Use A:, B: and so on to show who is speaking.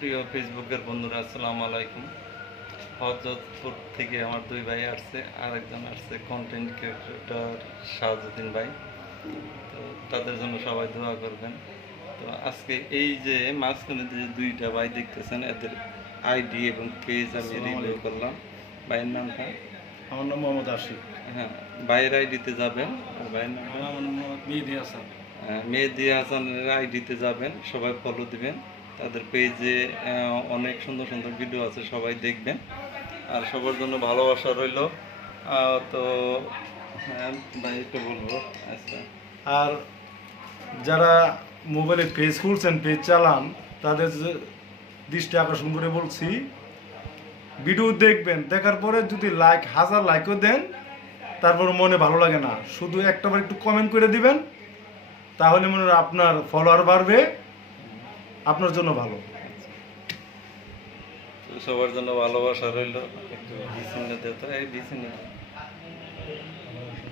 A: প্রিয় ফেসবুকের বন্ধুরা আসসালামু আলাইকুম। হজরতপুর থেকে আমার দুই ভাই আসছে আর একজন আসছে কন্টেন্ট ক্রিয়েটর শাহজুদ্দিন ভাই। তো তাদের জন্য সবাই দোয়া করবেন। তো আজকে এই যে মাঝখানে যে দুইটা ভাই দেখতেছেন এদের আইডি এবং পেজ আমি রিভিউ করলাম। ভাইয়ের নামটা
B: আমার নাম মোহাম্মদ আশিক।
A: হ্যাঁ ভাইয়ের আইডিতে যাবেন। আর ভাইয়ের নাম
B: আমার নাম মোহাম্মদ মেহেদি হাসান।
A: আহ, মেহেদি হাসানের আইডিতে যাবেন সবাই ফলো দিবেন। তাদের পেজে অনেক সুন্দর সুন্দর ভিডিও আছে, সবাই দেখবেন। আর সবার জন্য ভালোবাসা রইল। তো হ্যাঁ ভাই, একটু বলব আচ্ছা।
B: আর যারা মোবাইলে পেজ খুলছেন পেজ চালান, তাদের দৃষ্টি আকর্ষণ করে বলছি ভিডিও দেখবেন, দেখার পরে যদি লাইক হাজার লাইকও দেন, তারপর মনে ভালো লাগে না। শুধু একটাবার একটু কমেন্ট করে দিবেন, তাহলে মনে হয় আপনার ফলোয়ার বাড়বে। আপনার জন্য ভালো।
A: সবার জন্য ভালোবাসা রইল একটু বিচ্ছিন্ন দেওয়া এই বিছিন্ন